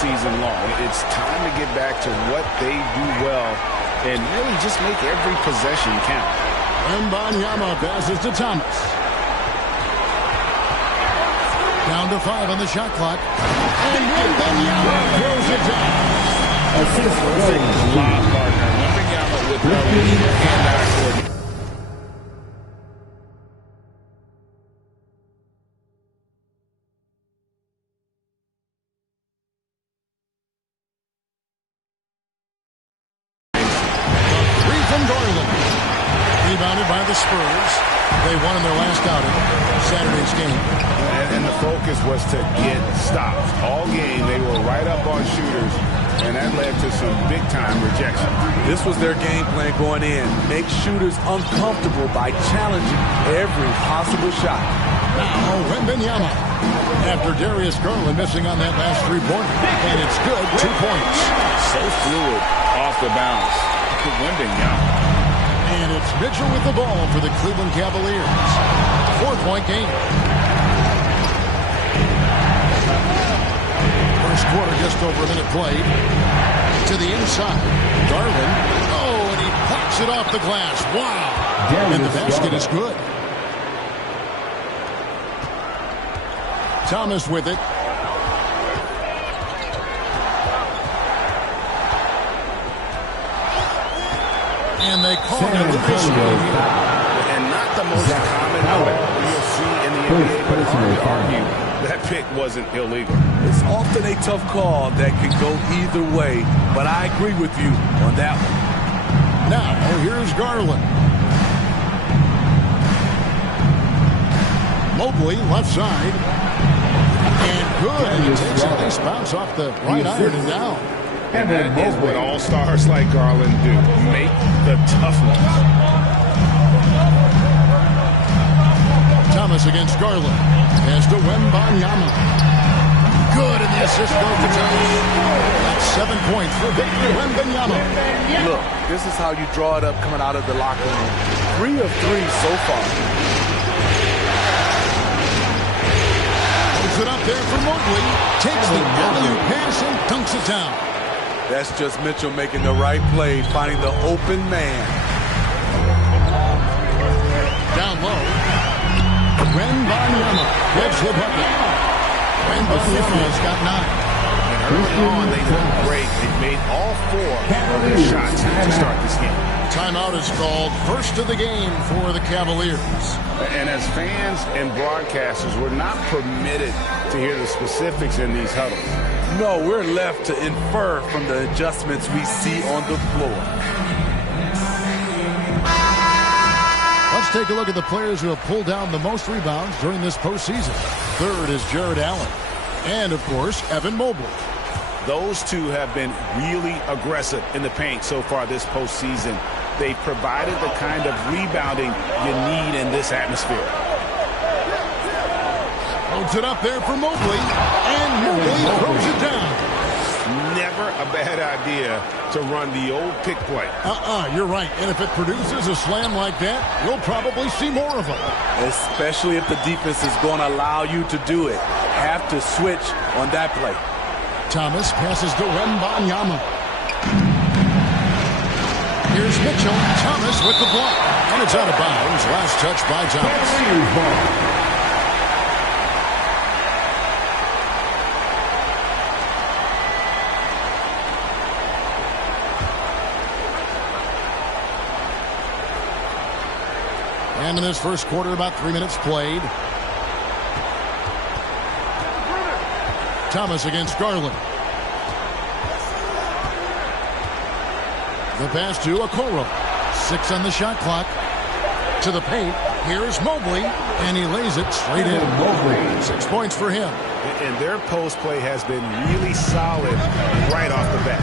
season long. It's time to get back to what they do well and really just make every possession count. Wembanyama passes to Thomas. Down to 5 on the shot clock. And Wembanyama throws it down. Perfect lob partner. Wembanyama with the lead and backcourt. Rebounded by the Spurs. They won in their last outing, Saturday's game. And the focus was to get stops. All game, they were right up on shooters, and that led to some big-time rejection. This was their game plan going in. Make shooters uncomfortable by challenging every possible shot. Now, Wembanyama. After Darius Garland missing on that last three-pointer. And it's good, 2 points. So fluid off the bounce. Wembanyama. And it's Mitchell with the ball for the Cleveland Cavaliers. 4-point game. First quarter, just over a minute played. To the inside. Garland. Oh, and he pops it off the glass. Wow. And the basket is good. Thomas with it. And they call it a screen. And not the most common you'll see in the NBA, but hard to argue that pick wasn't illegal. It's often a tough call that can go either way, but I agree with you on that one. Now, here's Garland. Mobley, left side. And good. And he takes a nice bounce off the right iron and down. And that is what all-stars like Garland do. Make the tough ones. Thomas against Garland. Pass to Wembanyama. Good, and the assist goes to Thomas. That's 7 points for Victor Wembanyama. Look, this is how you draw it up coming out of the locker room. 3 of 3 so far. Puts it up there for Mobley. Takes the alley-oop pass and dunks it down. That's just Mitchell making the right play, finding the open man. Down low. Wembanyama gets the bucket. Wembanyama's got 9. And early on, they looked great. They made all 4 of their shots to start this game. Timeout is called. First of the game for the Cavaliers. And as fans and broadcasters, we're not permitted to hear the specifics in these huddles. No, we're left to infer from the adjustments we see on the floor. Let's take a look at the players who have pulled down the most rebounds during this postseason. Third is Jared Allen. And, of course, Evan Mobley. Those two have been really aggressive in the paint so far this postseason. They provided the kind of rebounding you need in this atmosphere. Holds it up there for Mobley. And Mobley throws it down. Never a bad idea to run the old pick play. You're right. And if it produces a slam like that, you'll probably see more of them. Especially if the defense is going to allow you to do it. Have to switch on that play. Thomas passes to Wembanyama. Here's Mitchell. Thomas with the block. And it's out of bounds. Last touch by Thomas. And in this first quarter, about 3 minutes played. Thomas against Garland. The pass to Okoro. 6 on the shot clock. To the paint. Here's Mobley. And he lays it straight in. 6 points for him. And their post play has been really solid right off the bat.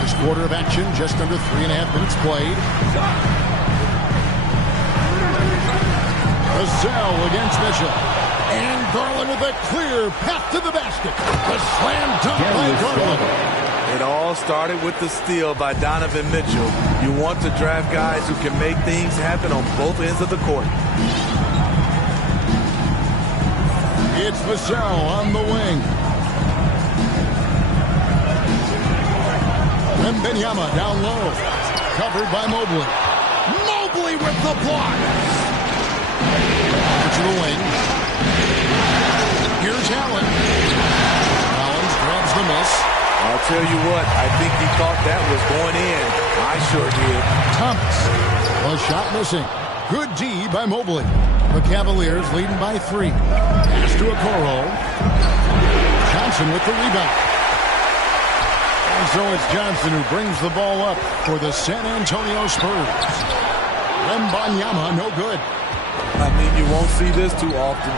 First quarter of action, just under 3.5 minutes played. Vassell against Mitchell. And Garland with a clear path to the basket. The slam dunk by Garland. It all started with the steal by Donovan Mitchell. You want to draft guys who can make things happen on both ends of the court. It's Vassell on the wing. Wembanyama down low. Covered by Mobley. Mobley with the block. To the wing. Here's Allen. Collins grabs the miss. I'll tell you what, I think he thought that was going in. I sure did. Thomas. A shot missing. Good D by Mobley. The Cavaliers leading by 3. Pass to Okoro. Johnson with the rebound. And so it's Johnson who brings the ball up for the San Antonio Spurs. Wembanyama, no good. I mean, you won't see this too often.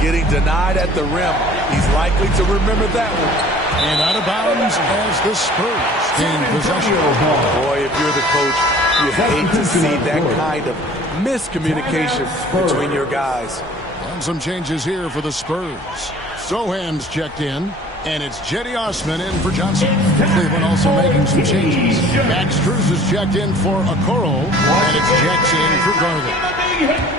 Getting denied at the rim. He's likely to remember that one. And out of bounds as the Spurs gain possession. Boy, if you're the coach, you hate to see that kind of miscommunication between your guys. And some changes here for the Spurs. Sohan's checked in, and it's Jetty Osman in for Johnson. Cleveland also making some changes. Max Strus is checked in for Okoro, and it's Jets in for Garland.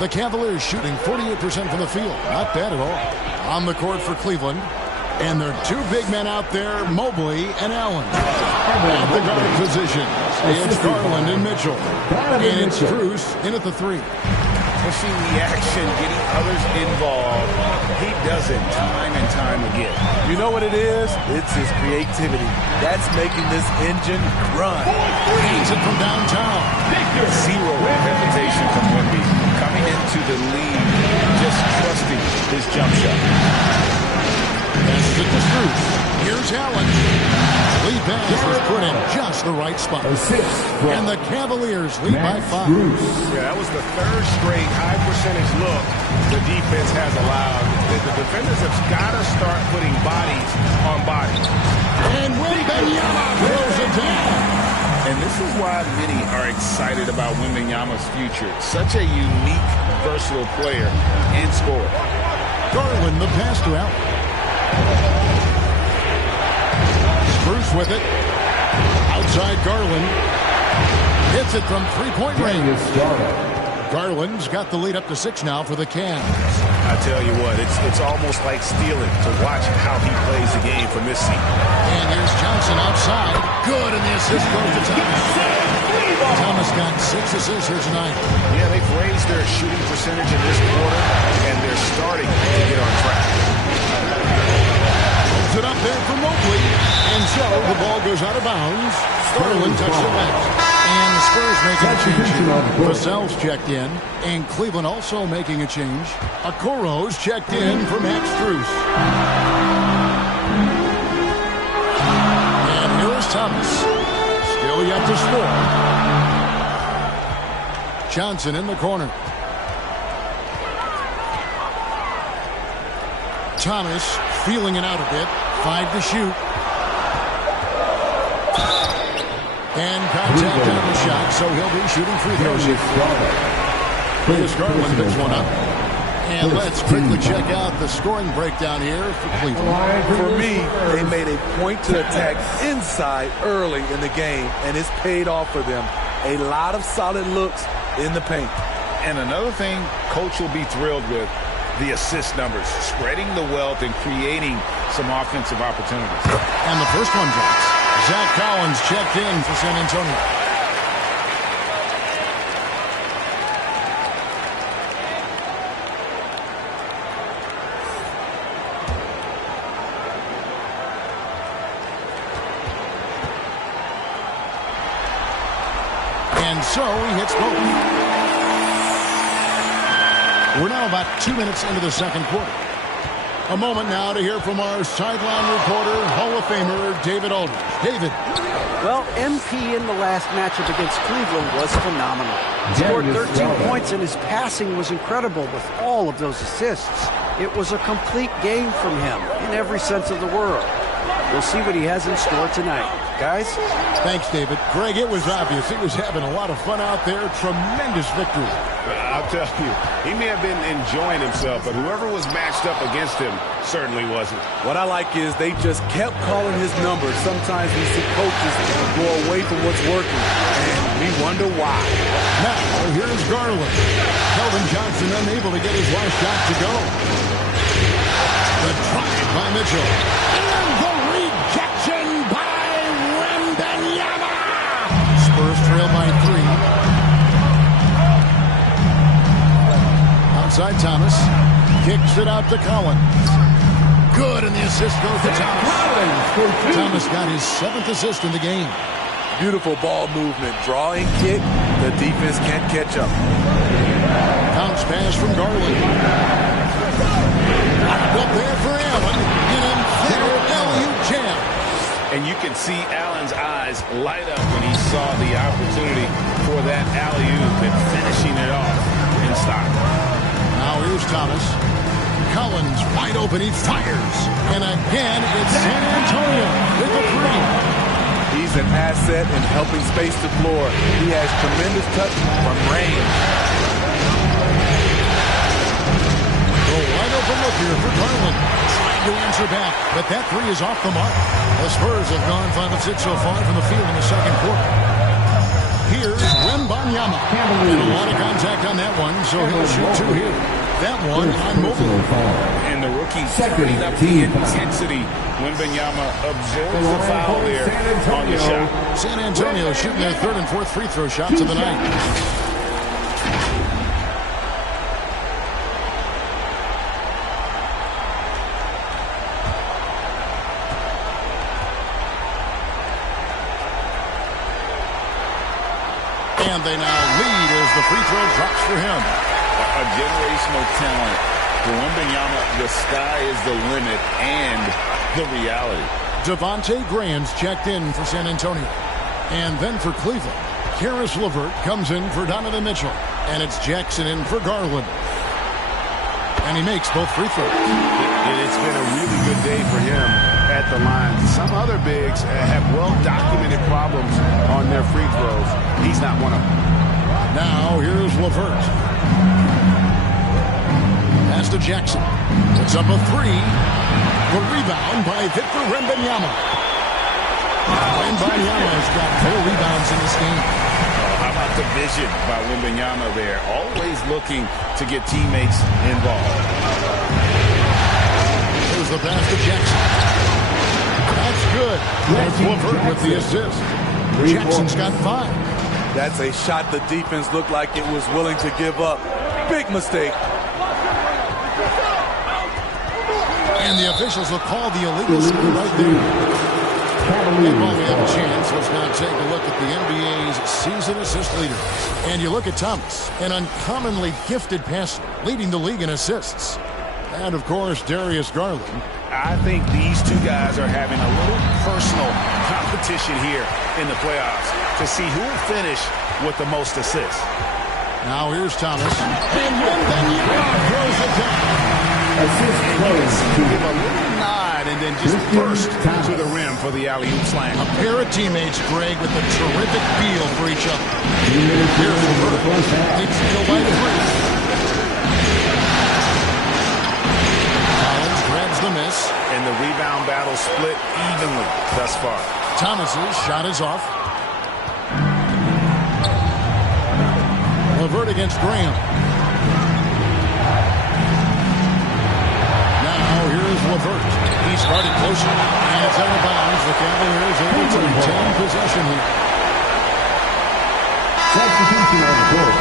The Cavaliers shooting 48% from the field. Not bad at all. On the court for Cleveland. And there are 2 big men out there, Mobley and Allen. At the guard position, it's Garland and Mitchell. And it's Strus in at the 3. Pushing the action, getting others involved. He does it time and time again. You know what it is? It's his creativity. That's making this engine run. Leads it from downtown. Zero hesitation from Wemby. Coming into the lead, just trusting his jump shot. Passes it to Strus. Here's Allen. Lead pass was put in just the right spot. And the Cavaliers lead by 5. Yeah, that was the 3rd straight high percentage look the defense has allowed. The defenders have got to start putting bodies on bodies. And Wembanyama throws it down. And this is why many are excited about Wembanyama's future. Such a unique, versatile player and scorer. Garland the pass to Allen. Spurs with it. Outside Garland. Hits it from 3-point range. Garland's got the lead up to 6 now for the Cavs. I tell you what, it's almost like stealing to watch how he plays the game from this seat. And here's Johnson outside. Good, and the assist goes to Thomas. Thomas got 6 assists here tonight. Yeah, they've raised their shooting percentage in this quarter, and they're starting to get on track. Holds it up there for Mobley. And so the ball goes out of bounds. Garland touched it back. And the Spurs making a change here. Vassell's checked in. And Cleveland also making a change. Okoro's checked in for Max Strus. And here is Thomas. Still yet to score. Johnson in the corner. Thomas feeling it out a bit. 5 to shoot. And contact on the shot, so he'll be shooting free throws here. Chris Garland picks one up. And let's quickly check out the scoring breakdown here for Cleveland. For me, they made a point to attack inside early in the game, and it's paid off for them. A lot of solid looks in the paint. And another thing Coach will be thrilled with, the assist numbers, spreading the wealth and creating some offensive opportunities. And the first one drops. Zach Collins checked in for San Antonio. And so he hits both. We're now about 2 minutes into the second quarter. A moment now to hear from our sideline reporter, Hall of Famer David Aldridge. David. Well, MP in the last matchup against Cleveland was phenomenal. He scored 13 points, and his passing was incredible with all of those assists. It was a complete game from him in every sense of the word. We'll see what he has in store tonight. guys. Thanks, David. Greg, it was obvious. He was having a lot of fun out there. Tremendous victory. I'll tell you, he may have been enjoying himself, but whoever was matched up against him certainly wasn't. What I like is they just kept calling his number. Sometimes we see coaches go away from what's working, and we wonder why. Now, here's Garland. Kelvin Johnson unable to get his last shot to go. The drive by Mitchell. And the rejection by Wembanyama. Spurs trail by 3. Outside Thomas. Kicks it out to Collins. Good, and the assist goes to Thomas. Thomas got his 7th assist in the game. Beautiful ball movement. Drawing kick. The defense can't catch up. Bounce pass from Garland. Up there for Allen. An emphatic alley-oop jam. And you can see Allen's eyes light up when he saw the opportunity for that alley-oop and finishing it off in style. Now here's Thomas. Collins wide open. He fires. And again, it's San Antonio with the 3. He's an asset in helping space the floor. He has tremendous touch from range. A wide open look here for Garland. Trying to answer back, but that 3 is off the mark. The Spurs have gone 5 of 6 so far from the field in the second quarter. Here's Wembanyama. And a lot of contact on that one, so he'll shoot 2 here. That one on Mobley. And the rookie turning up the intensity. Wembanyama absorbs the foul there on the shot. San Antonio shooting their 3rd and 4th free throw shots of the night. And they now lead as the free throw drops for him. A generational talent. For Wembanyama, the sky is the limit and the reality. Devontae Graham's checked in for San Antonio. And then for Cleveland, Karis LeVert comes in for Donovan Mitchell. And it's Jackson in for Garland. And he makes both free throws. It's been a really good day for him at the line. Some other bigs have well-documented problems on their free throws. He's not one of them. Now here's LeVert. Pass to Jackson. Puts up a 3. The rebound by Victor Wembanyama. Wembanyama has got 4 rebounds in this game. How about the vision by Wembanyama there? Always looking to get teammates involved. Here's the pass to Jackson. That's good. That's LeVert with the assist. Jackson's got 5. That's a shot the defense looked like it was willing to give up. Big mistake. And the officials will call the illegal screen right there. And while we have a chance, let's now take a look at the NBA's season assist leaders. And you look at Thomas, an uncommonly gifted passer, leading the league in assists. And, of course, Darius Garland. I think these 2 guys are having a little personal competition here in the playoffs to see who will finish with the most assists. Now here's Thomas. And Wembanyama throws it down. And you can see him give a little nod and then just burst to the rim for the alley-oop slam. A pair of teammates, Greg, with a terrific feel for each other. Here's LeVert. Leads still by 3. Collins grabs the miss. And the rebound battle split evenly thus far. Thomas's shot is off. LeVert against Graham. Now here's LeVert. He started closer. And it's out of bounds. The Cavaliers able to retain possession here. Substitution on the court.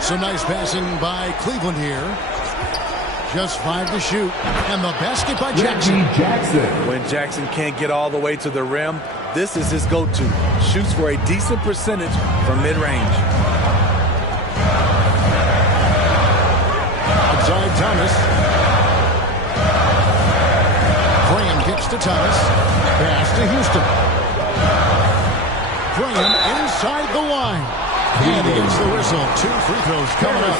Some nice passing by Cleveland here. Just 5 to shoot. And the basket by Jackson. When Jackson can't get all the way to the rim, this is his go-to. Shoots for a decent percentage from mid-range. Outside Thomas. Graham kicks to Thomas. Pass to Houston. Graham inside the line. And he gets the whistle. 2 free throws coming up.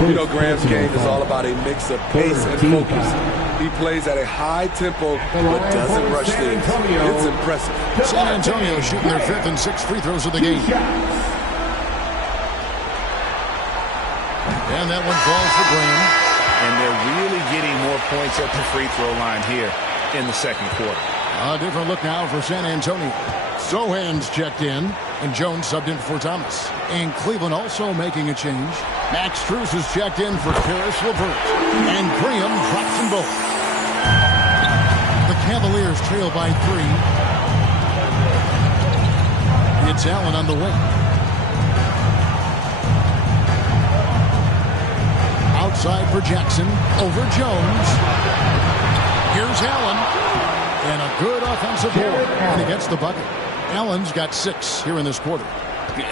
You know, Graham's game is all about a mix of pace and focus. He plays at a high tempo, but doesn't rush things. It's impressive. San Antonio shooting their 5th and 6th free throws of the game. And that one falls for Graham. And they're really getting more points at the free throw line here in the second quarter. A different look now for San Antonio. Sohan's checked in, and Jones subbed in for Thomas. And Cleveland also making a change. Max Strus is checked in for Karis LeVert. And Graham drops them both. The Cavaliers trail by 3. It's Allen on the wing. Outside for Jackson. Over Jones. Here's Allen. And a good offensive board. And he gets the bucket. Allen's got 6 here in this quarter.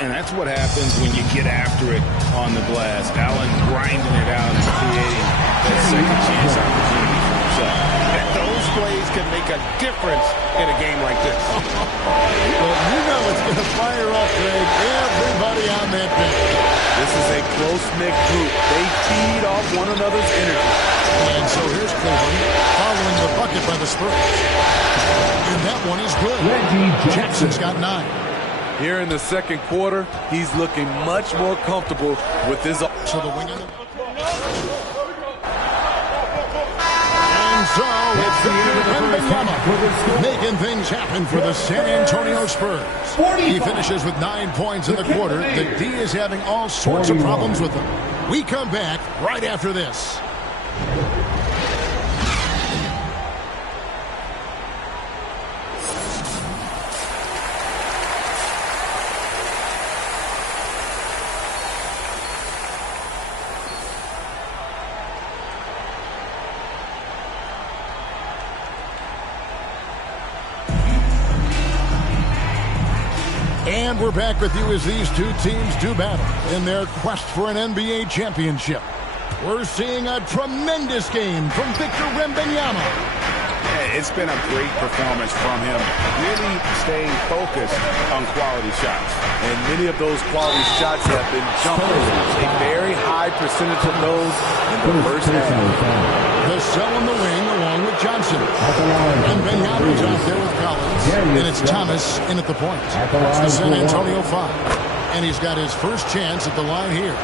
And that's what happens when you get after it on the glass. Allen grinding it out and creating that second chance opportunity for himself. And those plays can make a difference in a game like this. Well, you know it's going to fire up, Greg. Everybody on that bench. This is a close-knit group. They feed off one another's energy. And so here's Cleveland following the bucket by the Spurs. And that one is good. Jackson's got 9. Here in the second quarter, he's looking much more comfortable with his... So the wing in the... And so it's Victor Wembanyama making things happen for the San Antonio Spurs. He finishes with 9 points in the quarter. The D is having all sorts of problems with him. We come back right after this. And we're back with you as these two teams do battle in their quest for an NBA championship. We're seeing a tremendous game from Victor Wembanyama. It's been a great performance from him, really staying focused on quality shots. And many of those quality shots have been jumpers. A very high percentage of those in the first half. The cell in the wing along with Johnson. And Wembanyama's out there with Collins. And it's Thomas in at the point. It's the San Antonio 5. And he's got his first chance at the line here.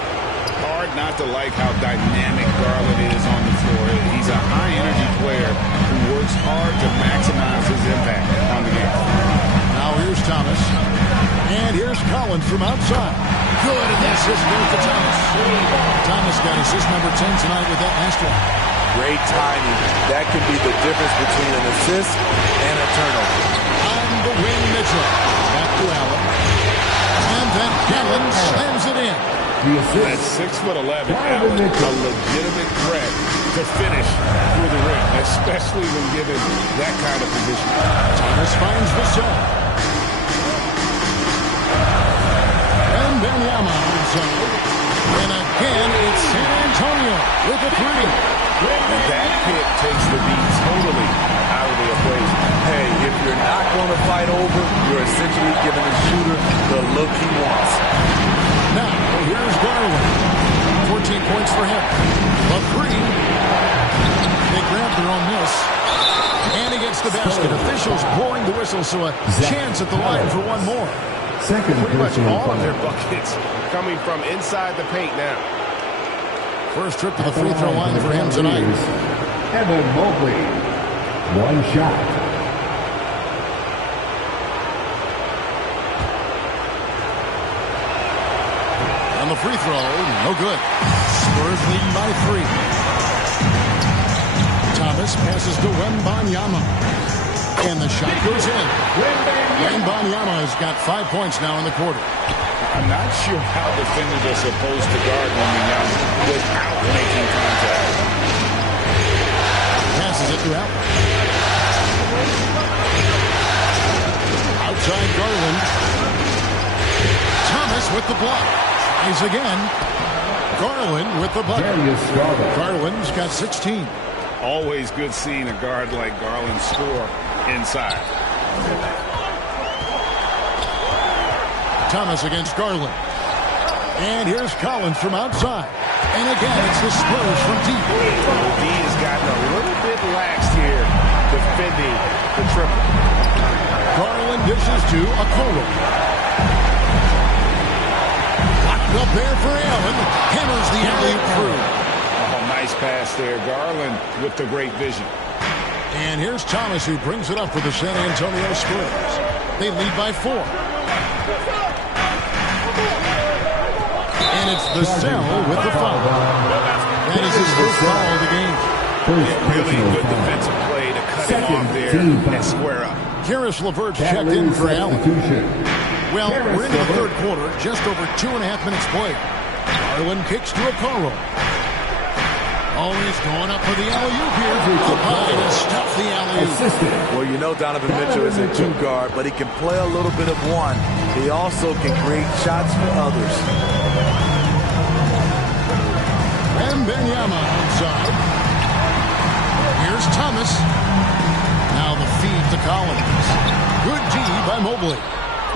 Hard not to like how dynamic Garland is on the floor. He's a high-energy player who works hard to maximize his impact on the game. Now here's Thomas. And here's Collins from outside. Good, and the assist goes to Thomas. Thomas got assist number 10 tonight with that last one. Great timing. That can be the difference between an assist and a turnover. On the wing, Mitchell. Back to Allen. And then Allen slams it in. At 6'11", Allen, a legitimate threat to finish through the rim, especially when given that kind of position. Thomas finds the cell. And Wembanyama inside. And again, it's San Antonio with a 3. And that hit takes the beat totally out of the equation. Hey, if you're not going to fight over, you're essentially giving the shooter the look he wants. Now, here's Garland. 14 points for him. A 3. They grab their own miss. And he gets the basket. Officials blowing the whistle, so a chance at the line for one more. Pretty much all of their buckets coming from inside the paint now. First trip to the free throw line for him tonight. Evan Mobley. 1 shot. On the free throw, no good. Spurs leading by 3. Thomas passes to Wembanyama. And the shot goes in. Wembanyama has got 5 points now in the quarter. I'm not sure how defenders are supposed to guard Wembanyama without making contact. Passes it to Allen. Outside Garland. Thomas with the block. Tries again. Garland with the bucket. Garland's got 16. Always good seeing a guard like Garland score inside. Thomas against Garland. And here's Collins from outside. And again, it's the Spurs from deep. D has gotten a little bit laxed here defending the triple. Garland dishes to Okoro. Locked up there for Allen. Hammers the alley-oop through. Oh, nice pass there. Garland with the great vision. And here's Thomas who brings it up for the San Antonio Spurs. They lead by 4. And it's Vassell with the foul. That is his first foul of the game. Really good defensive play to cut him off there and square up. Karis LeVert's checked in for Allen. Well, we're into the third quarter, just over 2.5 minutes played. Garland kicks to Okoro. Oh, he's going up for the alley-oop here. Up high to stuff the alley-oop. Well, you know Donovan Mitchell is a two-guard, but he can play a little bit of one. He also can create shots for others. Wembanyama outside. Here's Thomas. Now the feed to Collins. Good D by Mobley.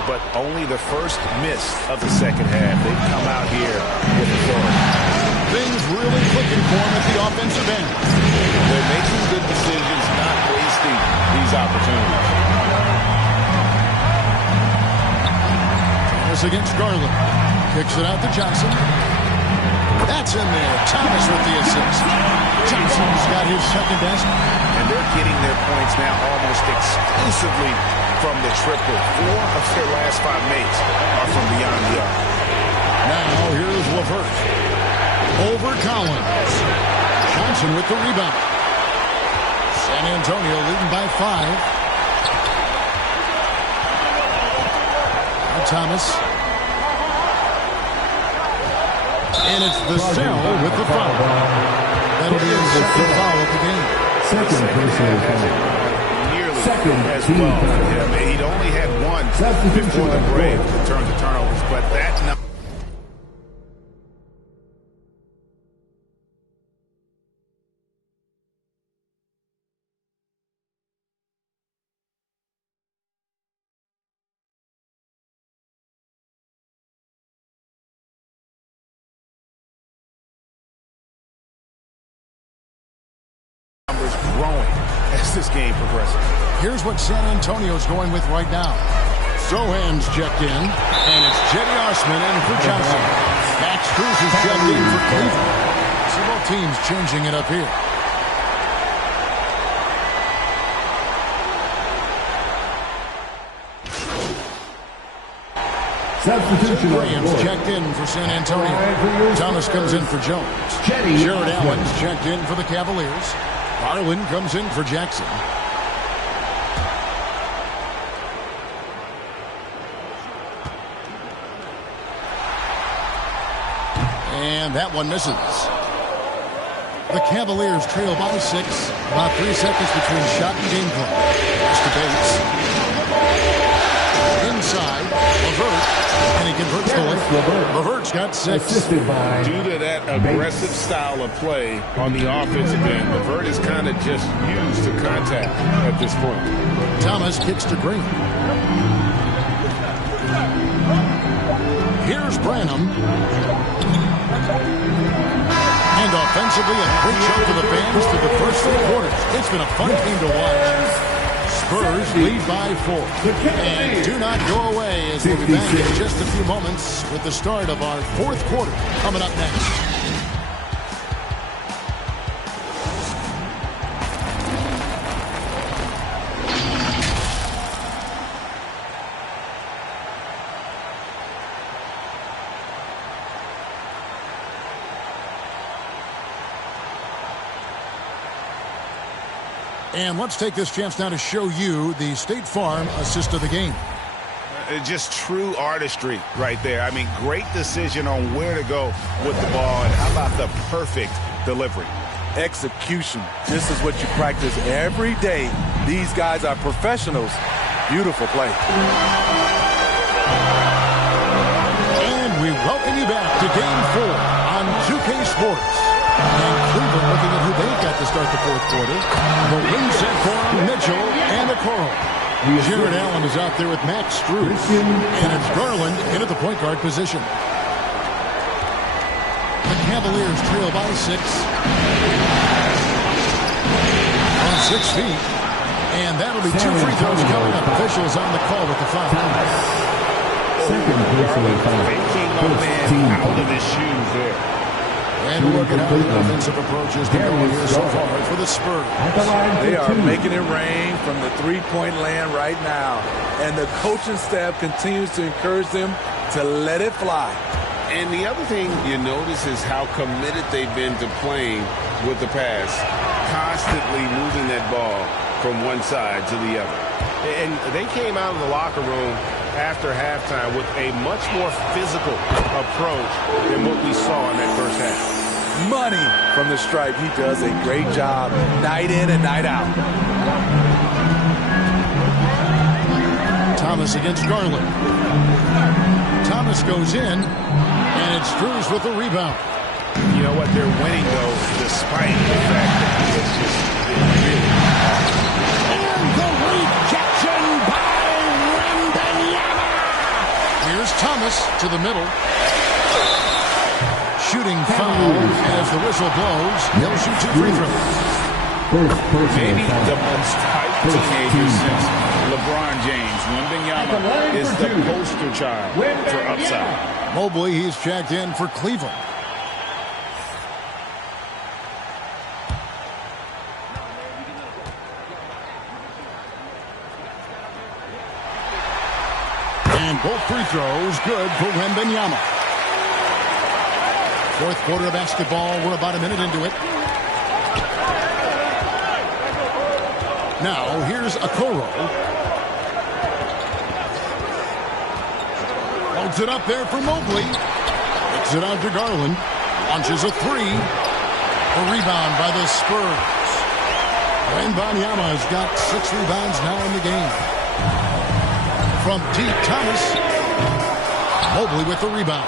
But only the first miss of the second half. They've come out here with authority. Things really clicking for him at the offensive end. They're making good decisions, not wasting these opportunities. Thomas against Garland. Kicks it out to Johnson. That's in there. Thomas with the assist. Johnson's got his second best. And they're getting their points now almost exclusively from the triple. 4 of their last 5 mates are from beyond the arc. Now here's LeVert. Over Collins. Johnson with the rebound. San Antonio leading by 5. Now Thomas. And it's Vassell with the foul. That'll be his second foul of the game. Second personal foul. Nearly Second as team well for foul. him. He'd only had 1 Substitution before the on break court. to turn the turnovers, but that number. Growing as this game progresses. Here's what San Antonio's going with right now. Sohan's checked in, and it's Jetty Osman in for Johnson. Max Cruz is checked in for Cleveland. So both teams changing it up here. Substitution on Graham's court. checked in for San Antonio. Thomas comes in for Jones. Jared Allen's checked in for the Cavaliers. Garland comes in for Jackson. And that one misses. The Cavaliers trail by 6. About 3 seconds between shot and game clock. Pass to Bates. Inside, LeVert. And he converts the way. LeVert's got 6. Assisted by Due to that aggressive style of play on the offensive end, LeVert is kind of just used to contact at this point. Thomas kicks to Green. Here's Branham. And offensively, a great show for the fans through the first 3 quarters. It's been a fun game to watch. Spurs lead by 4. And do not go away as we'll be back in just a few moments with the start of our 4th quarter coming up next. And let's take this chance now to show you the State Farm assist of the game. Just true artistry right there. I mean, great decision on where to go with the ball. And how about the perfect delivery? Execution. This is what you practice every day. These guys are professionals. Beautiful play. And we welcome you back to Game 4 on 2K Sports. And Cleveland looking at who they've got to start the 4th quarter. The wing set for Mitchell and Okoro. Jared Allen is out there with Max Strus. And it's Garland in at the the point guard position. The Cavaliers trail by 6. On 6 feet. And that'll be 2 free throws coming up. Officials on the call with the foul. Second personal foul. Faking a man out of his shoes there. And look at how the offensive approach has been going here so far for the Spurs. They are making it rain from the three-point land right now. And the coaching staff continues to encourage them to let it fly. And the other thing you notice is how committed they've been to playing with the pass. Constantly moving that ball from one side to the other. And they came out of the locker room after halftime with a much more physical approach than what we saw in that first half. Money from the stripe. He does a great job night in and night out. Thomas against Garland. Thomas goes in, and it's Struz with the rebound. You know what? They're winning, though, despite the fact that he has just been really hard. And the rejection by Wembanyama. Here's Thomas to the middle. Shooting foul as the whistle blows. He'll shoot 2 free throws. Maybe the most hyped teenager since LeBron James. Wembanyama is the poster child for upside. Mobley, he's checked in for Cleveland. And both free throws good for Wembanyama. Fourth quarter of basketball. We're about a minute into it. Now, here's Okoro. Holds it up there for Mobley. Kicks it out to Garland. Launches a 3. A rebound by the Spurs. Wembanyama has got 6 rebounds now in the game. From deep, Thomas. Mobley with the rebound.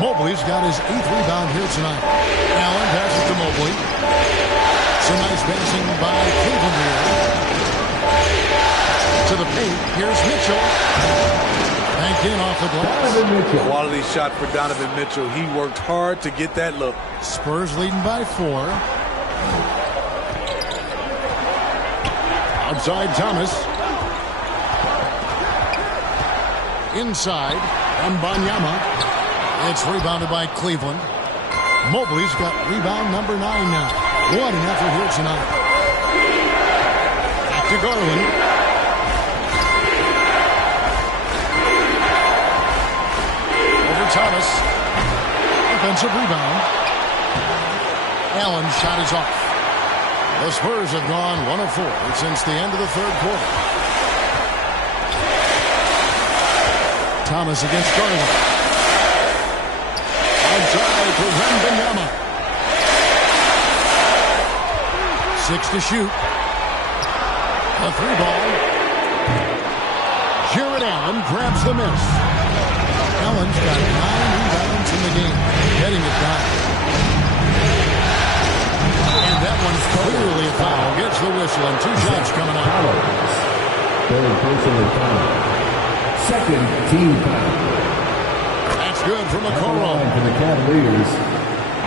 Mobley's got his 8th rebound here tonight. Allen passes to Mobley. Some nice passing by Cleveland here. To the paint. Here's Mitchell. Banked in off the glass. Quality shot for Donovan Mitchell. He worked hard to get that look. Spurs leading by 4. Outside Thomas. Inside. Wembanyama. It's rebounded by Cleveland. Mobley's got rebound number 9 now. What an effort here tonight. Back to Garland. Over Thomas. Offensive rebound. Allen's shot is off. The Spurs have gone 1 of 4 since the end of the third quarter. Thomas against Garland. Outside for Wembanyama. 6 to shoot. A 3 ball. Jared Allen grabs the miss. Allen's got 9 rebounds in the game. Getting it down. And that one's clearly a foul. Gets the whistle and 2 shots coming out. Third personal foul. Second team foul. Good from Okoro. For the Cavaliers,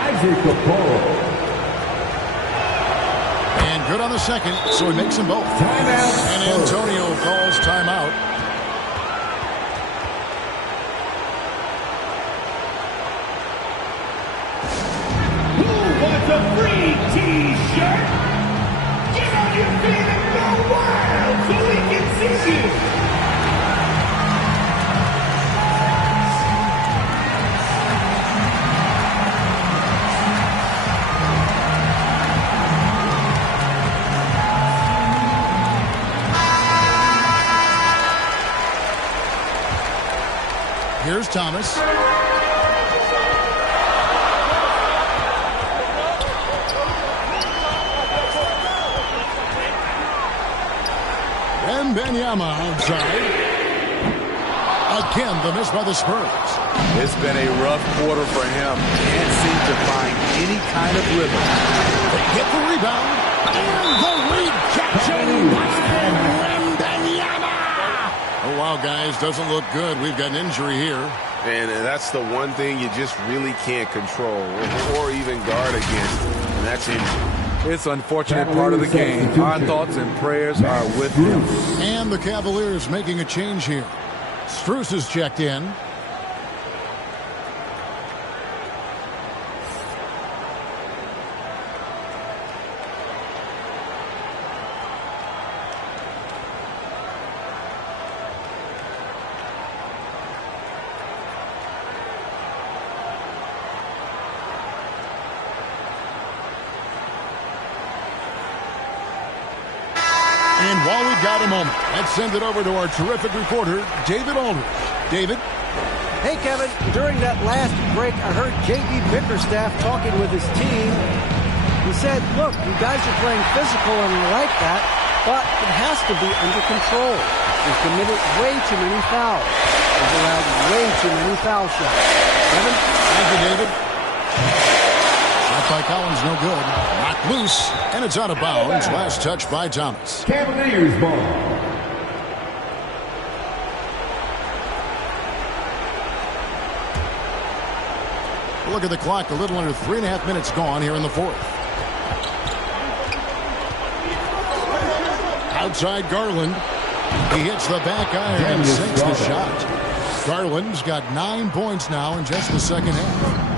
Isaac Okoro. And good on the second, so he makes them both. Timeout. And Antonio calls timeout. Who wants a free T-shirt? Get on your feet and go wild so we can see you. Here's Thomas. Wembanyama outside. Again, the miss by the Spurs. It's been a rough quarter for him. Can't seem to find any kind of rhythm. They get the rebound. And the rejection by Wembanyama. A Wow, guys, doesn't look good. We've got an injury here. And that's the one thing you just really can't control or even guard against, and that's injury. It's an unfortunate part of the game. Our thoughts and prayers are with him. And the Cavaliers making a change here. Strus is checked in. And while we've got a moment, let's send it over to our terrific reporter, David Aldridge. David? Hey, Kevin. During that last break, I heard J.B. Bickerstaff talking with his team. He said, look, you guys are playing physical, and I like that, but it has to be under control. We've committed way too many fouls. We've allowed way too many foul shots. Kevin? Thank you, David. Shot by Collins, no good. Knocked loose, and it's out of bounds. Last touch by Thomas. Cavaliers ball. Look at the clock. A little under 3.5 minutes gone here in the fourth. Outside Garland. He hits the back iron and sinks the shot. Garland's got 9 points now in just the second half.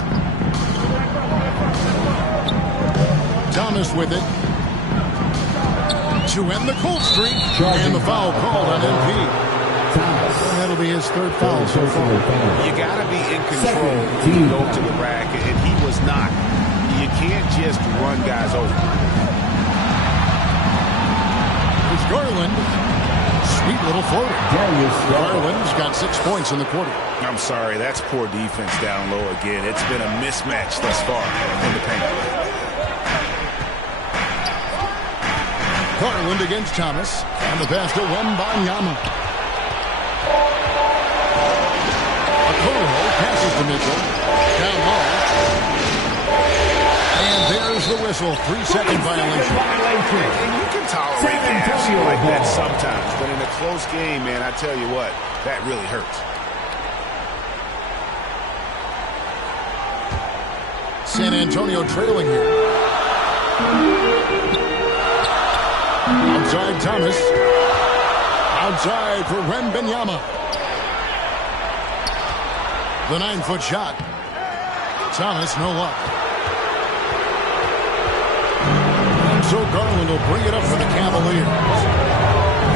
Thomas with it. To end the cold streak. And the foul called on MP. That'll be his third foul so far. You got to be in control when you go to the rack, and he was not. You can't just run guys over. Here's Garland. Sweet little floater. Garland's got 6 points in the quarter. I'm sorry, that's poor defense down low again. It's been a mismatch thus far in the paint. Garland against Thomas. And the pass to Wembanyama. Passes to Mitchell. Down low. And there's the whistle. 3-second violation. And you can tolerate action like that sometimes. But in a close game, man, I tell you what, that really hurts. San Antonio trailing here. Outside Thomas. Outside for Wembanyama. The 9-foot shot. Thomas, no luck. And so Garland will bring it up for the Cavaliers.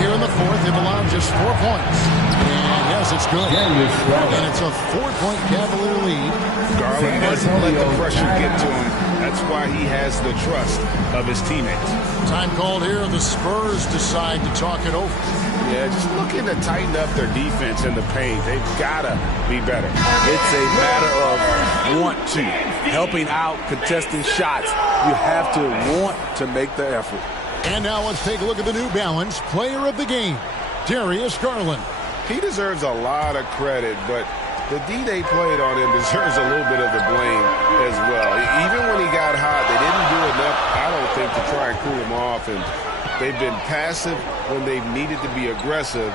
Here in the fourth, they've allowed just 4 points. And yes, it's good. And it's a 4-point Cavalier lead. Garland doesn't let the pressure get to him. That's why he has the trust of his teammates. Time called here. The Spurs decide to talk it over. Yeah, just looking to tighten up their defense in the paint. They've got to be better. It's a matter of want to. Helping out, contesting shots. You have to want to make the effort. And now let's take a look at the New Balance Player of the Game, Darius Garland. He deserves a lot of credit, but the D they played on him deserves a little bit of the blame as well. Even when he got hot, they didn't do enough, I don't think, to try and cool him off. And they've been passive when they've needed to be aggressive,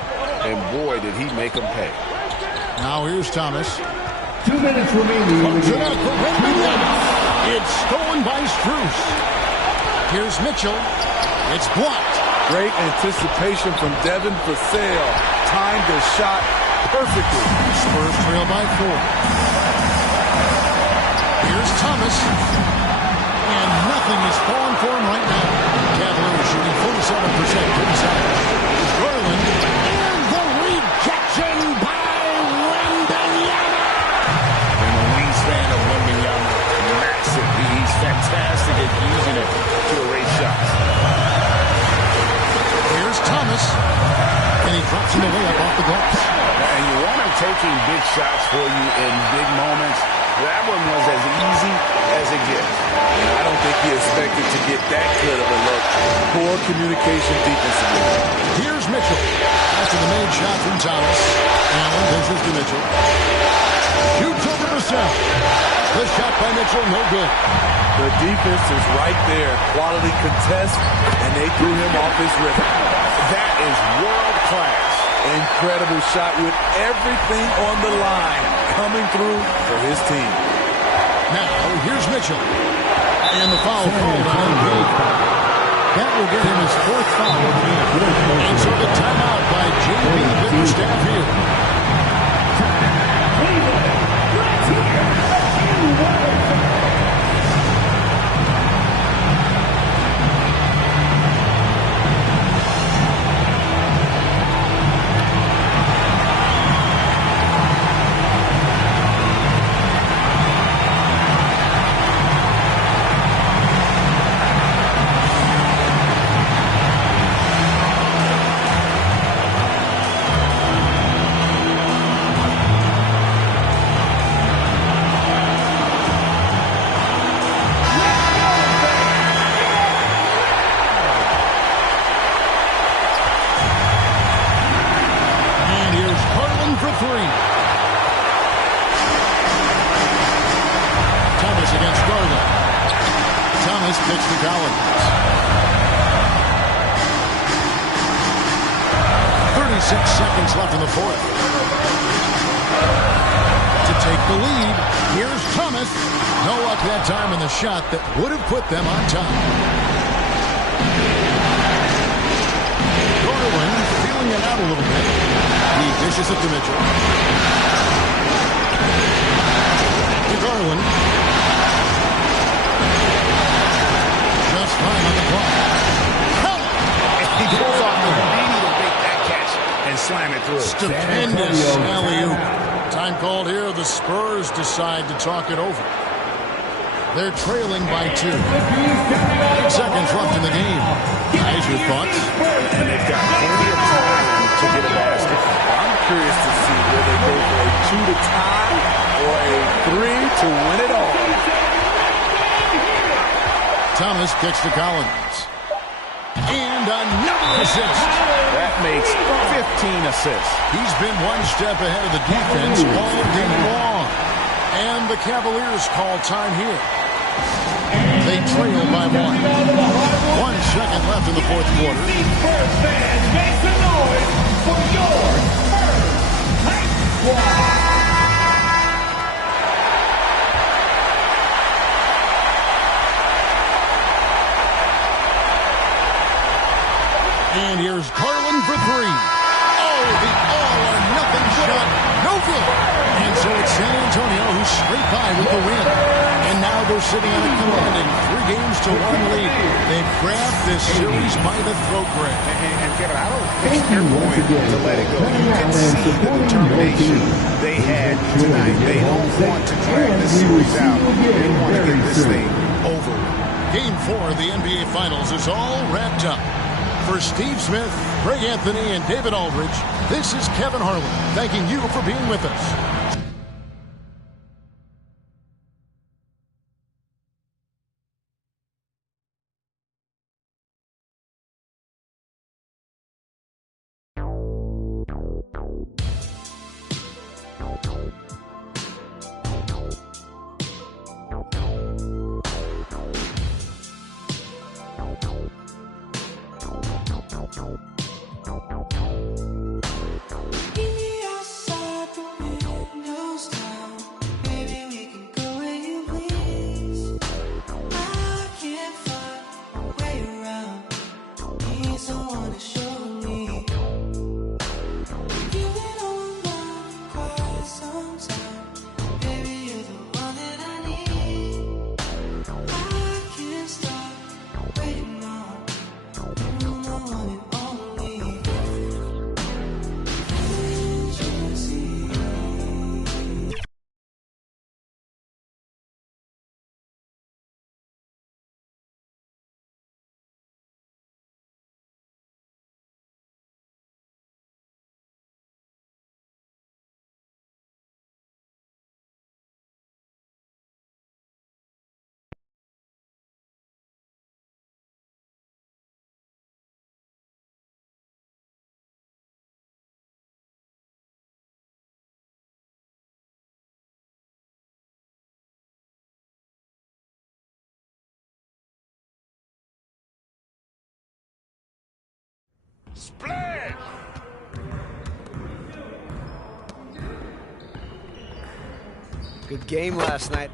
and boy, did he make them pay. Now here's Thomas. 2 minutes remaining. It's stolen by Strus. Here's Mitchell. It's blocked. Great anticipation from Devin Vassell. Timed the shot perfectly. Spurs trail by 4. Here's Thomas. And nothing is falling for him right now. Cavaliers shooting 47% inside. Garland. And the rejection by Wembanyama. And the wingspan of Wembanyama, massive. He's fantastic at using it to erase shots. Here's Thomas. And he drops him away up off the glass. And you want him taking big shots for you in big moments. That one was as easy as it gets. And I don't think he expected to get that good of a look. Poor communication defensively. Here's Mitchell. After the made shot from Thomas. Allen pitches to Mitchell. Shoots over Vassell. The shot by Mitchell, no good. The defense is right there. Quality contest, and they threw him off his rhythm. That is world class. Incredible shot with everything on the line coming through for his team. Now, here's Mitchell. And the foul called on Bill. That will get him his 4th foul of the game. And so the timeout by J.B. Bickerstaff here. Shot that would have put them on top. Garland feeling it out a little bit. He dishes it to Mitchell. To Garland. Just fine on the clock. He goes off the knee to make that catch and slam it through. Stupendous alley-oop. Time called here. The Spurs decide to talk it over. They're trailing by 2. 8 seconds left in the game. Guys, your thoughts? And they've got plenty of time to get a basket. I'm curious to see whether they go for a 2 to tie or a 3 to win it all. Thomas kicks to Collins. And another assist. That makes 15 assists. He's been one step ahead of the defense all game long. And the Cavaliers call time here. They trail by 1. 1 second left in the 4th quarter. Spurs fans, make some noise for your Spurs Hype Squad. And here's Garland for 3. Oh, the all-or-nothing shot. No good. And so it's San Antonio who's straight by with the win. And now they're sitting on a commanding 3 games to 1 lead. They've grabbed this series by the throat, Greg. And Kevin, I don't think they're going to let it go. You can see the determination they had tonight. They don't want to drag this series out. They want to get this thing over. Game 4 of the NBA Finals is all wrapped up. For Steve Smith, Greg Anthony, and David Aldridge, this is Kevin Harlan thanking you for being with us. Splash! Good game last night.